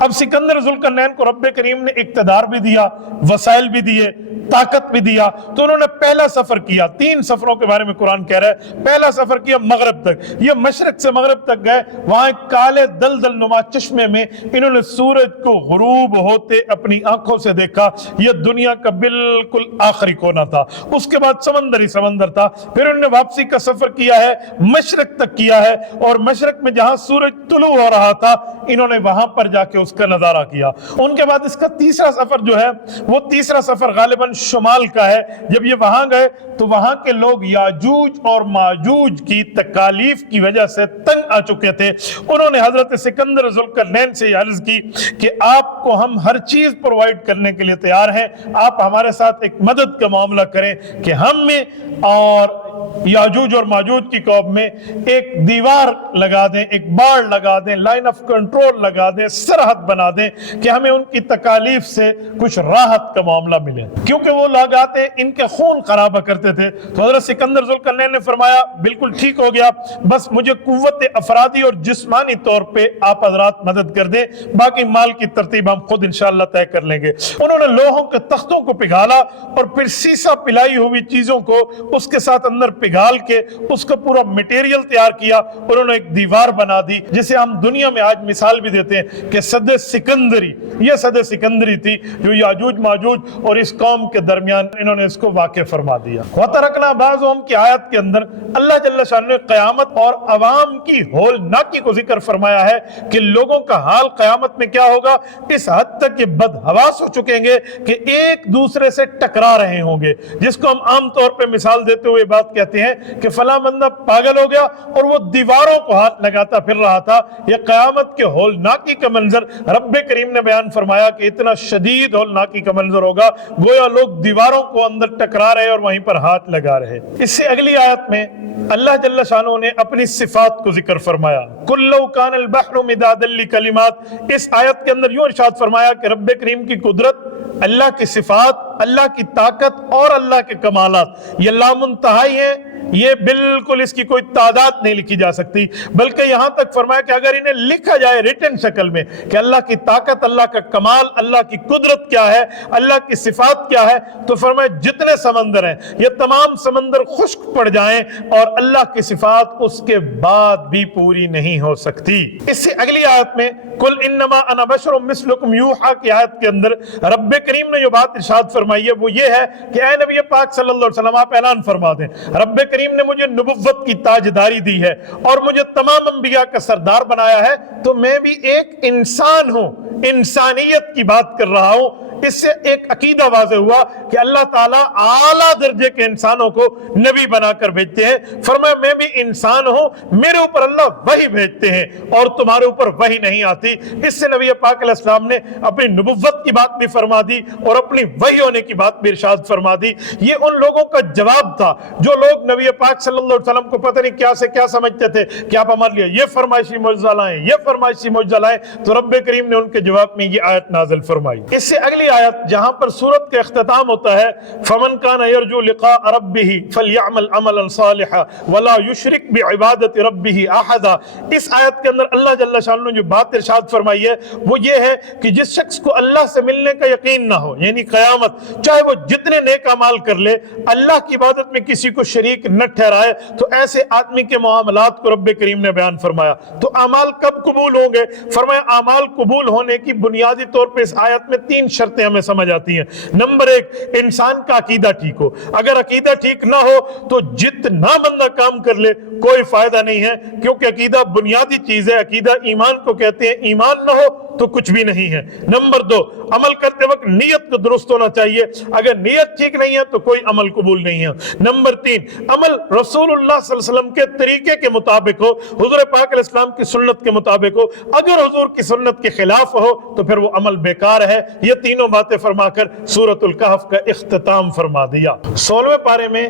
اب سکندر ذوالقرنین کو رب کریم نے اقتدار بھی دیا، وسائل بھی دیے، طاقت بھی دیا، تو انہوں نے پہلا سفر کیا۔ 3 سفروں کے بارے میں قرآن کہہ رہا ہے۔ پہلا سفر کیا مغرب تک، یہ مشرق سے مغرب تک گئے، وہاں ایک کالے دلدل نما چشمے میں انہوں نے سورج کو غروب ہوتے اپنی آنکھوں سے دیکھا۔ یہ دنیا کا بالکل آخری کونا تھا، اس کے بعد سمندر ہی سمندر تھا۔ پھر انہوں نے واپسی کا سفر کیا ہے، مشرق تک کیا ہے، اور مشرق میں جہاں سورج طلوع ہو رہا تھا انہوں نے وہاں پر جا کے اس کا نظارہ کیا۔ ان کے بعد اس کا تیسرا سفر جو ہے وہ تیسرا سفر غالباً شمال کا ہے۔ جب یہ وہاں گئے تو وہاں کے لوگ یاجوج اور ماجوج کی تکالیف کی وجہ سے تنگ آ چکے تھے۔ انہوں نے حضرت سکندر ذوالقرنین سے یہ عرض کی کہ آپ کو ہم ہر چیز پرووائڈ کرنے کے لیے تیار ہیں، آپ ہمارے ساتھ ایک مدد کا معاملہ کریں کہ ہم میں اور یاجوج اور ماجوج کی قوم میں ایک دیوار لگا دیں، ایک باڑ لگا دیں، لائن آف کنٹرول لگا دیں، سرحد بنا دیں کہ ہمیں ان کی تکالیف سے کچھ راحت کا معاملہ ملے، کیونکہ وہ لوگ آتے ان کے خون خرابہ کرتے تھے۔ تو حضرت سکندر ذوالقرنین نے فرمایا بالکل ٹھیک ہو گیا، بس مجھے قوت افرادی اور جسمانی طور پہ آپ حضرات مدد کر دیں، باقی مال کی ترتیب ہم خود انشاءاللہ طے کر لیں گے۔ انہوں نے لوہوں کے تختوں کو پگھالا اور پھر سیسا پلائی ہوئی چیزوں کو اس کے ساتھ اندر پگھال کے اس کا پورا میٹیریل تیار کیا۔ انہوں نے ایک دیوار بنا دی جسے ہم دنیا میں آج مثال بھی دیتے ہیں کہ سد سکندری، یہ سد سکندری تھی جو یاجوج ماجوج اور اس قوم کے درمیان انہوں نے اس کو واقع فرما دیا۔ وَتَرَكْنَا بَعْضُهُمْ کی آیت کے اندر اللہ جل شانہ نے قیامت اور عوام کی ہولناکی کو ذکر فرمایا ہے کہ لوگوں کا حال قیامت میں کیا ہوگا، اس حد تک کہ بدحواس ہو چکیں گے کہ ایک دوسرے سے ٹکرا رہے ہوں گے، جس کو ہم عام طور پہ مثال دیتے ہوئے بات کہتے ہیں کہ فلاں بندہ پاگل ہو گیا اور وہ دیواروں کو ہاتھ لگاتا پھر رہا تھا۔ یہ قیامت کے ہولناکی کا منظر رب کریم نے بیان فرمایا کہ اتنا شدید ہولناکی کا منظر ہوگا، گویا لوگ دیواروں کو اندر ٹکرا رہے اور وہیں پر ہاتھ لگا رہے۔ اس سے اگلی آیت میں اللہ جل شانہ نے اپنی صفات کو ذکر فرمایا، قُلْ لَوْ كَانَ الْبَحْرُ مِدَادًا لِكَلِمَاتِ۔ اس آیت کے اندر یوں ارشاد فرمایا کہ رب کریم کی قدرت، اللہ کی صفات، اللہ کی طاقت اور اللہ کے کمالات یہ لامنتہائی ہیں، یہ بالکل اس کی کوئی تعداد نہیں لکھی جا سکتی، بلکہ یہاں تک فرمایا کہ اگر انہیں لکھا جائے ریٹن شکل میں کہ اللہ کی طاقت، اللہ کا کمال، اللہ کی قدرت کیا ہے، اللہ کی صفات کیا ہے، تو فرمایا جتنے سمندر ہیں یہ تمام سمندر خشک پڑ جائیں اور اللہ کی صفات اس کے بعد بھی پوری نہیں ہو سکتی۔ اس سے اگلی آیت میں قُلْ إِنَّمَا أَنَا بَشَرٌ مِثْلُكُمْ يُوحَىٰ کی آیت کے اندر رب کریم نے جو بات ارشاد فرمائی ہے وہ یہ ہے کہ اے نبی پاک صلی اللہ علیہ وسلم آپ اعلان فرما دیں، رب کریم نے مجھے نبوت کی تاجداری دی ہے اور مجھے تمام انبیاء کا سردار بنایا ہے، تو میں بھی ایک انسان ہوں، انسانیت کی بات کر رہا ہوں۔ اس سے ایک عقیدہ واضح ہوا کہ اللہ تعالیٰ اعلیٰ درجے کے انسانوں کو نبی بنا کر بھیجتے ہیں۔ فرمایا میں بھی انسان ہوں، میرے اوپر اللہ وحی بھیجتے ہیں اور تمہارے اوپر وحی نہیں آتی۔ اس سے نبی پاک علیہ السلام نے اپنی نبوت کی بات بھی فرما دی اور اپنی وحی ہونے کی بات بھی ارشاد فرما دی۔ یہ ان لوگوں کا جواب تھا جو لوگ نبی پاک صلی اللہ علیہ وسلم کو پتہ نہیں کیا سے کیا سمجھتے تھے کہ آپ ہمارے لیے یہ فرمائشی معجزہ لائیں، یہ فرمائشی معجزہ لائیں، تو رب کریم نے ان کے جواب میں یہ آیت نازل فرمائی۔ اس سے اگلی آیت جہاں پر سورت کا اختتام ہوتا ہے فَمَنْ كَانَ يَرْجُو لِقَاءَ رَبِّهِ فَلْيَعْمَلْ عَمَلًا صَالِحًا وَلَا يُشْرِكْ بِعِبَادَةِ رَبِّهِ أَحَدًا۔ اس آیت کے اندر اللہ جل شانہ نے جو بات ارشاد فرمائی ہے وہ یہ ہے کہ جس شخص کو اللہ سے ملنے کا یقین نہ ہو، یعنی قیامت، چاہے وہ جتنے نیک اعمال کر لے، اللہ کی عبادت میں کسی کو شریک نہ ٹھہرائے، تو ایسے آدمی کے معاملات کو رب کریم نے بیان فرمایا۔ تو اعمال کب قبول ہوں گے؟ فرمایا اعمال قبول ہونے کی بنیادی طور پہ اس آیت میں 3 شرطیں ہمیں سمجھ آتی ہیں۔ نمبر 1، انسان کا عقیدہ ٹھیک ہو۔ اگر عقیدہ ٹھیک نہ ہو تو جتنا بندہ کام کر لے کوئی فائدہ نہیں ہے، کیونکہ عقیدہ بنیادی چیز ہے، عقیدہ ایمان کو کہتے ہیں، ایمان نہ ہو تو کچھ بھی نہیں ہے۔ نمبر 2، عمل کرتے وقت نیت کو درست ہونا چاہیے، اگر نیت ٹھیک نہیں ہے تو کوئی عمل قبول نہیں ہے۔ نمبر 3، عمل رسول اللہ صلی اللہ علیہ وسلم کے طریقے کے مطابق ہو، حضور پاک علیہ السلام کی سنت کے مطابق ہو، اگر حضور کی سنت کے خلاف ہو تو پھر وہ عمل بیکار ہے۔ یہ تینوں باتیں فرما کر سورۃ الکہف کا اختتام فرما دیا۔ 16ویں پارے میں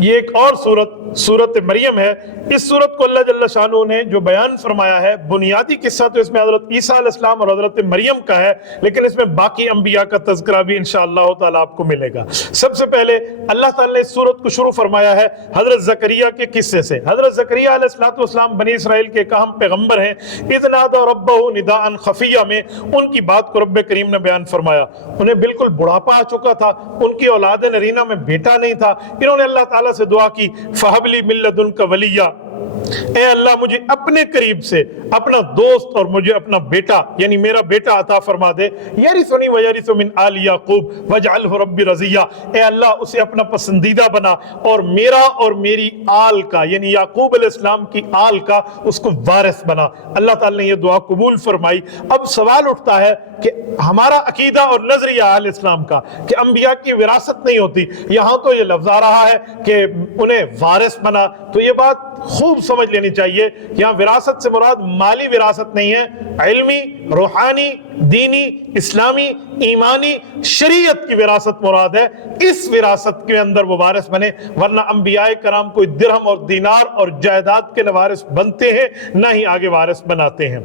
یہ ایک اور سورت مریم ہے۔ اس سورت کو اللہ جل شانہ نے جو بیان فرمایا ہے، بنیادی قصہ تو اس میں حضرت عیسیٰ علیہ السلام اور حضرت مریم کا ہے، لیکن اس میں باقی انبیاء کا تذکرہ بھی انشاءاللہ تعالیٰ آپ کو ملے گا۔ سب سے پہلے اللہ تعالیٰ نے اس سورت کو شروع فرمایا ہے حضرت زکریا کے قصے سے۔ حضرت زکریا علیہ السلام بنی اسرائیل کے ایک اہم پیغمبر ہیں۔ اذ نادى ربه نداء خفیہ میں ان کی بات کو رب کریم نے بیان فرمایا۔ انہیں بالکل بڑھاپا آ چکا تھا، ان کی اولاد نرینہ میں بیٹا نہیں تھا، انہوں نے اللہ تعالیٰ سے دعا کی فَهَبْ لِي مِن لَّدُنْكَ وَلِيًّا، اے اللہ مجھے اپنے قریب سے اپنا دوست اور مجھے اپنا بیٹا یعنی میرا بیٹا عطا فرما دے، یرثنی ویرث من آل یعقوب واجعلہ ربی رضیہ، اے اللہ اسے اپنا پسندیدہ بنا اور میرا اور میری آل کا یعنی یعقوب علیہ السلام کی آل کا اس کو وارث بنا۔ اللہ تعالیٰ نے یہ دعا قبول فرمائی۔ اب سوال اٹھتا ہے کہ ہمارا عقیدہ اور نظریہ اہل اسلام کا کہ انبیاء کی وراثت نہیں ہوتی، یہاں تو یہ لفظ آ رہا ہے کہ انہیں وارث بنا، تو یہ بات خوب سمجھ لینی چاہیے، یہاں وراثت سے مراد مالی وراثت نہیں ہے، علمی، روحانی، دینی، اسلامی، ایمانی، شریعت کی وراثت مراد ہے۔ اس وراثت کے اندر وہ وارث بنے، ورنہ انبیاء کرام کوئی درہم اور دینار اور جائیداد کے وارث بنتے ہیں نہ ہی آگے وارث بناتے ہیں۔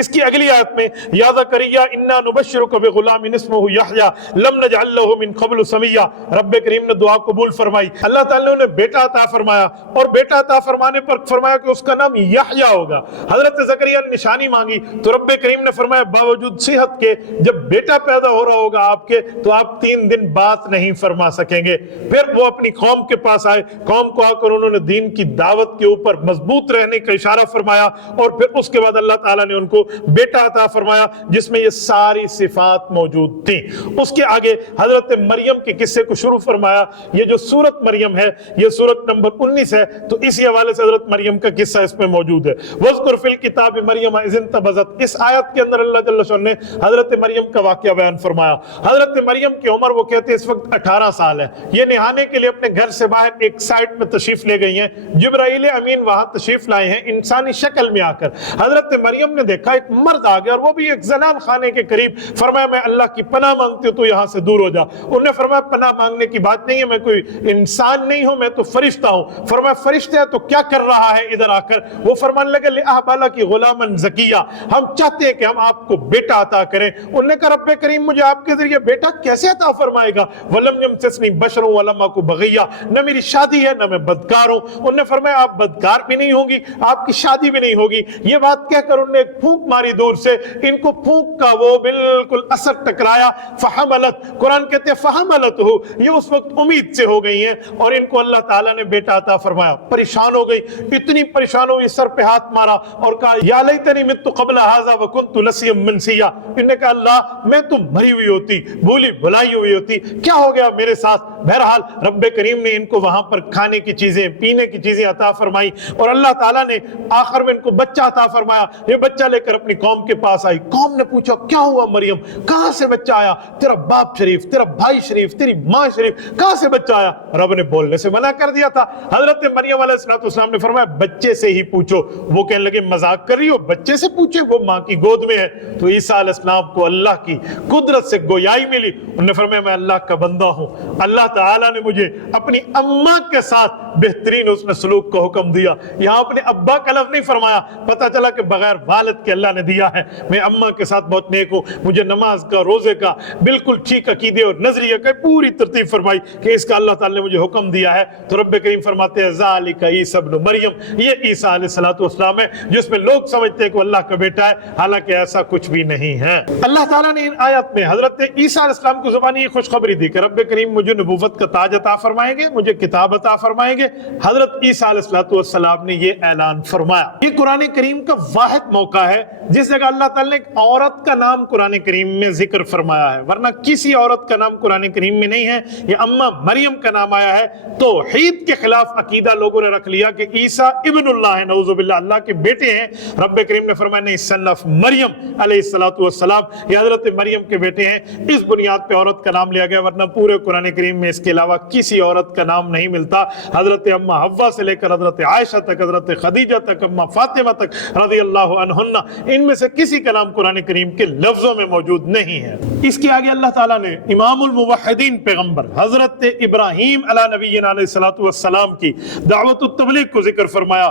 اس کی اگلی آیت میں یا زکریا انا نبشرک بغلام اسمہ یحییٰ لم نجعل لہ من قبل سمیہ، رب کریم نے دعا قبول فرمائی، اللہ تعالیٰ نے انہیں بیٹا عطا فرمایا اور بیٹا عطا فرمانے پر فرمایا کہ اس کا نام یحییٰ ہوگا۔ حضرت زکریا نے نشانی مانگی تو رب کریم نے فرمایا باوجود صحت کے جب بیٹا پیدا ہو رہا ہوگا آپ کے تو آپ 3 دن بات نہیں فرما سکیں گے۔ پھر وہ اپنی قوم کے پاس آئے، قوم کو آ کر انہوں نے دین کی دعوت کے اوپر مضبوط رہنے کا اشارہ فرمایا اور پھر اس کے بعد اللہ تعالیٰ نے ان کو بیٹا عطا فرمایا جس میں یہ ساری صفات موجود تھیں۔ اس کے آگے حضرت مریم کے قصے کو شروع فرمایا۔ یہ جو سورت مریم ہے یہ سورت نمبر 19 ہے، تو اسی حوالے سے حضرت مریم کا قصہ اس میں موجود ہے۔ وَاذْكُرْ فِي الْكِتَابِ مَرْيَمَ إِذِ انتَبَذَتْ، اس آیت کے اندر اللہ جل شانہ نے حضرت مریم کا واقعہ بیان فرمایا۔ حضرت مریم کی عمر وہ کہتے ہیں اس وقت 18 سال ہے، یہ نہانے کے لیے اپنے گھر سے باہر ایک سائٹ میں تشریف لے گئی ہیں، جبرائیل امین وہاں تشریف لائے ہیں انسانی شکل میں آ کر۔ حضرت مریم نے دیکھا ایک مرد آ گیا اور وہ بھی ایک زنان خانے کے قریب، فرمایا میں اللہ کی پناہ مانگتی ہوں تو یہاں سے دور ہو جا۔ انہوں نے فرمایا پناہ مانگنے کی بات نہیں ہے، میں کوئی انسان نہیں ہوں، میں تو فرشتہ ہوں۔ فرمایا فرشتہ ہے تو کیا کر رہا ہے ادھر آ کر؟ وہ فرمانے لگے لِأَحْبَ لَكِ غُلَامًا زَكِيًّا، ہم چاہتے ہیں کہ ہم آپ کو بیٹا عطا کریں۔ انہوں نے کہا رب کریم مجھے آپ کے ذریعے بیٹا کیسے عطا فرمائے گا؟ وَلَمْ يَمْسَسْنِي بَشَرٌ وَلَمْ أَكُ بَغِيًّا، نہ میری شادی ہے نہ میں بدکار ہوں۔ انہوں نے فرمایا آپ بدکار بھی نہیں ہوں گی، آپ کی شادی بھی نہیں ہوگی۔ یہ بات کہہ کر انہوں نے ایک پھونک ماری دور سے، ان کو پھونک کا وہ بالکل اثر ٹکرایا، فحملت، قرآن کہتے ہیں فحملت ہو، یہ اس وقت امید سے ہو گئی ہیں اور ان کو اللہ تعالیٰ نے بیٹا عطا فرمایا۔ پریشان ہو گئی، اتنی پریشان ہوئی سر پہ ہاتھ مارا اور کہا یا لیتنی مت قبل ھذا وکنت نسیا منسیا، انہوں نے کہا اللہ میں تو مری ہوئی ہوتی، بھولی بھلائی ہوئی ہوتی، کیا ہو گیا میرے ساتھ؟ بہرحال رب کریم نے ان کو وہاں پر کھانے کی چیزیں پینے کی چیزیں عطا فرمائی اور اللہ تعالیٰ نے آخر میں ان کو بچہ عطا فرمایا۔ یہ بچہ لے کر اپنی قوم کے پاس آئی، قوم نے پوچھا کیا ہوا مریم، کہاں سے بچہ آیا؟ تیرا باپ شریف، تیرا بھائی شریف، تیری ماں شریف، کہاں سے بچہ آیا؟ رب نے بولنے سے منع کر دیا تھا۔ حضرت مریم علیہ السلام نے فرمایا بچے سے ہی پوچھو۔ وہ کہنے لگے مذاق کر رہی ہو، بچے سے پوچھے، وہ ماں کی گود میں ہے۔ تو عیسیٰ علیہ السلام کو اللہ کی قدرت سے گویائی ملی، انہوں نے فرمایا میں اللہ کا بندہ ہوں، اللہ تعالیٰ نے مجھے اپنی اماں کے ساتھ بہترین اس میں سلوک کا حکم دیا۔ یہاں اپنے ابا کا لفظ نہیں فرمایا، پتہ چلا کہ بغیر والد کے اللہ نے دیا ہے۔ میں اماں کے ساتھ بہت نیک ہوں، مجھے نماز کا روزے کا بالکل ٹھیک عقیدے اور نظریے کا پوری ترتیب فرمائی کہ اس کا اللہ تعالیٰ نے مجھے حکم دیا ہے۔ تو رب کریم فرماتے ہیں ذالک عیسی ابن مریم، یہ عیسیٰ علیہ السلام ہے جس میں لوگ سمجھتے ہیں کہ اللہ کا بیٹا ہے، حالانکہ ایسا کچھ بھی نہیں ہے۔ اللہ تعالیٰ نے ان آیات میں حضرت عیسیٰ علیہ السلام کی زبانی یہ خوشخبری دی کہ رب کریم مجھے نبوت کا تاج عطا فرمائیں گے، مجھے کتاب عطا فرمائیں گے۔ حضرت عیسیٰ علیہ السلام نے یہ اعلان فرمایا۔ یہ قرآن کریم کا واحد موقع ہے جس جگہ اللہ تعالیٰ نے ایک عورت کا نام قرآن کریم میں ذکر فرمایا ہے، ورنہ کسی عورت کا نام قرآن کریم میں نہیں ہے۔ یہ اماں مریم کا نام آیا ہے۔ توحید کے خلاف عقیدہ لوگوں نے رکھ لیا کہ عیسیٰ ابن اللہ ہے، نعوذ باللہ، اللہ کے بیٹے ہیں۔ رب کریم نے فرمایا نہیں، سن آف مریم علیہ السلام، یہ حضرت مریم کے بیٹے ہیں۔ اس بنیاد پہ عورت کا نام لیا گیا، ورنہ پورے قرآن کریم میں اس کے علاوہ کسی عورت کا نام نہیں ملتا۔ حضرت اماں حوا سے لے کر حضرت عائشہ تک، حضرت خدیجہ تک، اماں فاطمہ تک رضی اللہ عنہن، ان میں سے کسی کا نام قرآن کریم کے لفظوں میں موجود نہیں ہے۔ اس کے آگے اللہ تعالیٰ نے امام الموحدین پیغمبر حضرت ابراہیم علیہ نبینا علیہ السلام کی دعوت التبلیغ کو ذکر فرمایا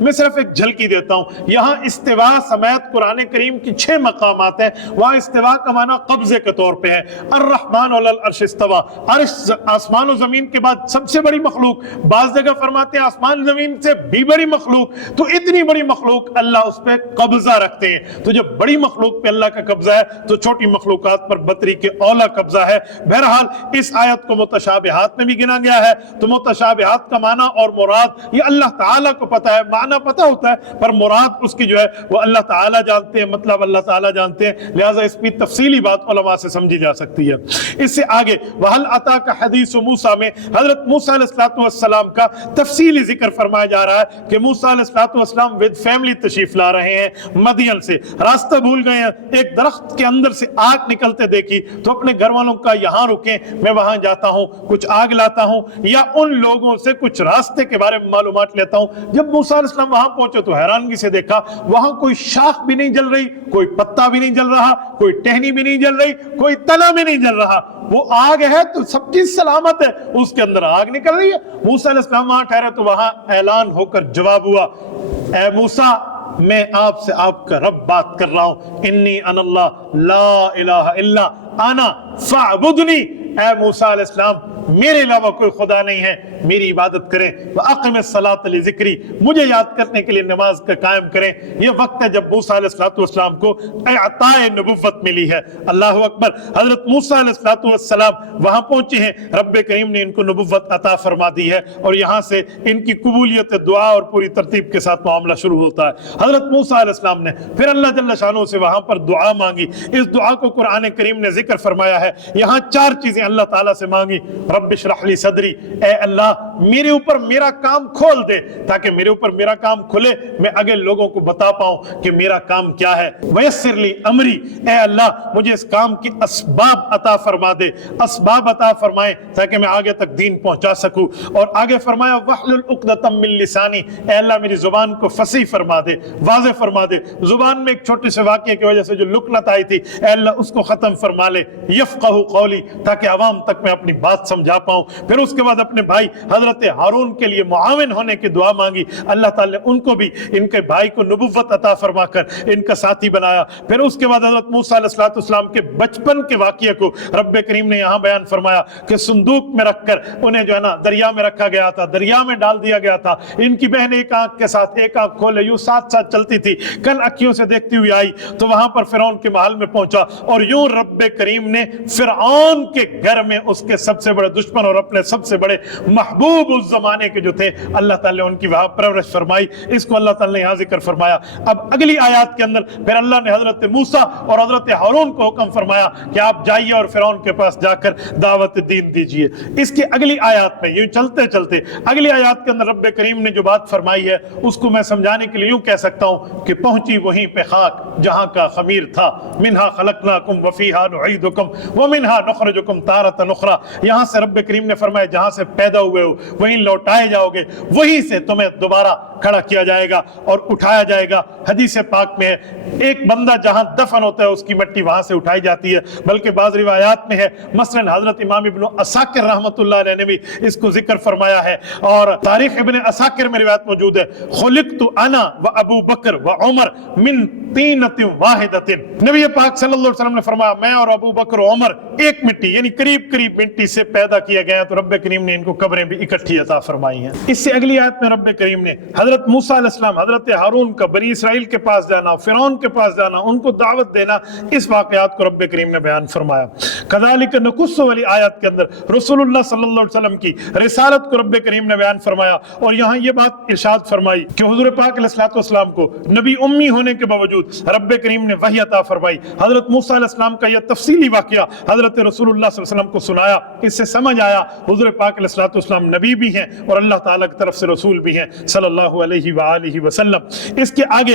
میں صرف ایک جھلکی دیتا ہوں. یہاں استوا سمیت قرآن کریم کی 6 مقامات ہیں. وہاں استوا کا معنی قبضے کے طور پہ ہے. الرحمن علی العرش استوا, عرش آسمان و زمین کے بعد سب سے بڑی مخلوق. بعض جگہ فرماتے ہیں آسمان زمین سے بھی بڑی مخلوق. تو اتنی بڑی مخلوق اللہ اس پہ قبضہ رکھتے ہیں. تو جب بڑی مخلوق پہ اللہ کا قبضہ ہے تو چھوٹی مخلوقات پر بطری کے اولا قبضہ ہے. بہرحال اس آیت کو متشابہات میں بھی گنا گیا ہے. تو متشابہات کا معنی اور مراد یہ اللہ تعالیٰ کو پتا ہے. معنی پتا ہوتا ہے پر مراد اس کی جو ہے وہ اللہ تعالیٰ جانتے ہیں, مطلب اللہ تعالیٰ جانتے ہیں. لہٰذا اس کی تفصیلی بات علماء سے سمجھی جا سکتی ہے. اس سے آگے وَهَلْ أَتَاكَ حَدِيثُ موسیٰ میں حضرت موسیٰ علیہ السلام کا تفصیلی ذکر فرمایا جا رہا ہے کہ موسیٰ علیہ السلام ود فیملی تشریف لا رہے ہیں مدین سے. راستہ بھول گئے ہیں, ایک درخت کے اندر سے آگ نکلتے دیکھی تو اپنے گھر والوں کا یہاں رکیں, میں وہاں جاتا ہوں, کچھ آگ لاتا ہوں یا ان لوگوں سے کچھ راستے کے بارے میں معلومات لیتا ہوں. جب موسیٰ علیہ السلام وہاں پہنچے تو حیرانگی سے دیکھا وہاں کوئی شاخ بھی نہیں جل رہی, کوئی پتا بھی نہیں جل رہا, کوئی ٹہنی بھی نہیں جل رہی, کوئی تنا بھی نہیں جل رہا. وہ آگ ہے تو سب چیز سلامت ہے, اس کے اندر آگ نکل رہی ہے. موسیٰ علیہ السلام وہاں ٹھہرے تو وہاں اعلان ہو کر جواب ہوا, اے موسیٰ میں آپ سے آپ کا رب بات کر رہا ہوں. انی انا اللہ لا الہ الا انا فاعبدنی. اے موسیٰ علیہ السلام میرے علاوہ کوئی خدا نہیں ہے, میری عبادت کریں. وَأَقِمِ الصَّلَاةَ لِذِكْرِي, مجھے یاد کرنے کے لیے نماز کا قائم کریں. یہ وقت ہے جب موسیٰ علیہ السلام کو اعطائے نبوت ملی ہے. اللہ اکبر. حضرت موسیٰ علیہ السلام وہاں پہنچے ہیں, رب کریم نے ان کو نبوت عطا فرما دی ہے اور یہاں سے ان کی قبولیت دعا اور پوری ترتیب کے ساتھ معاملہ شروع ہوتا ہے. حضرت موسیٰ علیہ السلام نے پھر اللہ جل شانہ سے وہاں پر دعا مانگی. اس دعا کو قرآن کریم نے ذکر فرمایا ہے. یہاں 4 چیزیں اللہ تعالیٰ سے مانگی. رب اشرح لی صدری, اے اللہ میرے اوپر میرا کام کھول دے تاکہ میرے اوپر میرا کام کھلے, میں آگے لوگوں کو بتا پاؤں کہ میرا کام کیا ہے. ویسر لی امری, اے اللہ مجھے اس کام کی اسباب عطا فرما دے, اسباب عطا فرمائے تاکہ میں آگے تک دین پہنچا سکوں. اور آگے فرمایا واحلل عقدۃ من لسانی, اے اللہ میری زبان کو فصیح فرما دے, واضح فرما دے. زبان میں ایک چھوٹے سے واقعے کی وجہ سے جو لکنت آئی تھی, اے اللہ اس کو ختم فرما لے. یفقہوا قولی, تاکہ عوام تک میں اپنی بات سمجھا پاؤں. پھر اس کے بعد اپنے بھائی حضرت ہارون کے لیے معاون ہونے کی دعا مانگی. اللہ تعالی نے ان کو بھی ان کے بھائی کو نبوت عطا فرما کر ان کا ساتھی بنایا. پھر اس کے بعد حضرت موسیٰ علیہ السلام کے بچپن کے واقعے کو رب کریم نے یہاں بیان فرمایا کہ صندوق میں رکھ کر انہیں جو ہے نا دریا میں رکھا گیا تھا, دریا میں ڈال دیا گیا تھا. ان کی بہن ایک آنکھ کے ساتھ ایک آنکھ کھولے یوں ساتھ ساتھ چلتی تھی, کن اکھیوں سے دیکھتی ہوئی آئی تو وہاں پر فرعون کے محل میں پہنچا. اور یوں رب کریم نے فرعون کے گھر میں اس کے سب سے بڑے دشمن اور اپنے سب سے بڑے محبوب اس زمانے کے جو تھے, اللہ تعالیٰ نے ان کی وہاں پرورش فرمائی. اس کو اللہ تعالیٰ نے یہاں ذکر فرمایا. اب اگلی آیات کے اندر پھر اللہ نے حضرت موسیٰ اور حضرت ہارون کو حکم فرمایا کہ آپ جائیے اور فرعون کے پاس جا کر دعوت دین دیجئے. اس کی اگلی آیات میں یوں چلتے چلتے اگلی آیات کے اندر رب کریم نے جو بات فرمائی ہے اس کو میں سمجھانے کے لیے یوں کہہ سکتا ہوں کہ پہنچی وہیں پہ خاک جہاں کا خمیر تھا. منہا خلقناکم وفیہا نعیدکم ومنہا نخرجکم تارۃ اخری. یہاں سے رب کریم نے فرمایا جہاں سے پیدا ہوئے ہو وہیں لوٹائے جاؤ گے, وہیں سے تمہیں دوبارہ کھڑا کیا جائے گا اور اٹھایا جائے گا. حدیث پاک میں ایک بندہ جہاں دفن ہوتا ہے اس کی مٹی وہاں سے اٹھائی جاتی ہے, بلکہ بعض روایات میں ہے مثلاً حضرت امام ابن عساکر رحمۃ اللہ علیہ نے بھی اس کو ذکر فرمایا ہے. اور تاریخ ابن عساکر میں روایت موجود ہے, خلقت انا و ابو بکر و عمر من طینۃ واحدۃ. نبی پاک صلی اللہ علیہ وسلم نے فرمایا میں اور ابو بکر و عمر ایک مٹی یعنی قریب قریب مٹی سے پیدا کیا گیا. تو رب کریم نے ان کو قبریں بھی اکٹھی عطا فرمائی ہیں. اس سے اگلی آیت میں رب کریم نے حضرت موسیٰ علیہ السلام حضرت ہارون کا بنی اسرائیل کے پاس جانا, فرعون کے پاس جانا, ان کو دعوت دینا, اس واقعات کو رب کریم نے بیان فرمایا. کذالک نقص والی آیت کے اندر رسول اللہ صلی اللہ علیہ وسلم کی رسالت کو رب کریم نے بیان فرمایا. اور یہاں یہ بات ارشاد فرمائی کہ حضور پاک علیہ السلام کو نبی امی ہونے کے باوجود رب کریم نے وحی عطا فرمائی. حضرت موسیٰ علیہ السلام کا یہ تفصیلی واقعہ حضرت رسول اللہ صلی اللہ علیہ وسلم کو سنایا. اس سے سمجھ آیا حضور پاک علیہ السلام نبی بھی ہیں اور اللہ تعالیٰ کی طرف سے رسول بھی ہیں صلی اللہ علیہ وآلہ وسلم. اس کے آگے